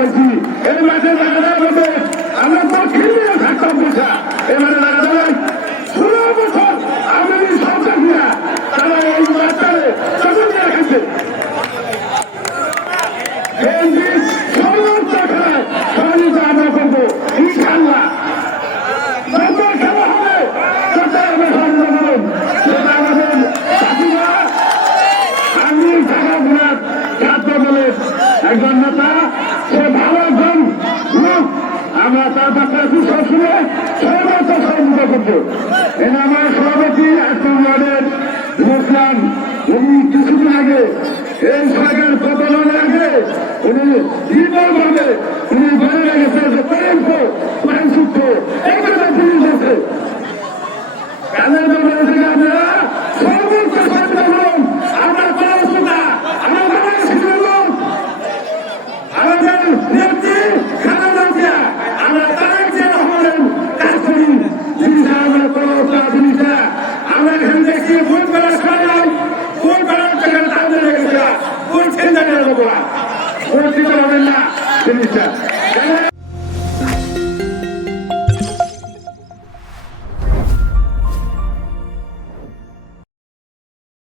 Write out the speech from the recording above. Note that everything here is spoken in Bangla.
করছি এই মাঠে লাগানোর মধ্যে আমরা তো খেলিয়ে থাকতাম পয়সা এবারে লাগা দেবেন 16 বছর আমি সরকার দিয়া তারা এই মাঠটারে চলে দিয়ে রেখেছে সমস্ত খেলায় সহযোগিতা আমরা করবো ইনশাল্লাহ যত খেলা হবে তত আমরা সহযোগিতা করুন সেটা আমাদের চাষিরা আমি জায়গাগুলার ছাত্র দলের একজন নেতা সে ভালো একজন লোক আমরা তার পাশে আছি সবসময় সর্বোচ্চ সহযোগিতা করবো এটা আমার সভাপতি একজন ওয়ার্ডের মুসলাম উনি কিছুদিন আগে এই সরকার প্রচলনের আগে উনি দীর্ঘভাবে উনি বলে রেখেছে যে প্রেমসূত্র এগুলো পুলিশ আছে তাদের বলেছে আপনারা সর্বোচ্চ সচেতন হন আমরা কলসতা আমরা বাংলাদেশের লোক আমাদের নেত্রী খালেদা জিয়া আমরা তারেক জিয়া রহমানের কাজ করি জিনিসটা আমরা কলসতা জিনিসটা আমরা এখান থেকে ভোট করার সময় ভোট করার থেকে তাদের রেখেছে ভোট ছেড়ে দেওয়া ভোট দিতে হবে না জিনিসটা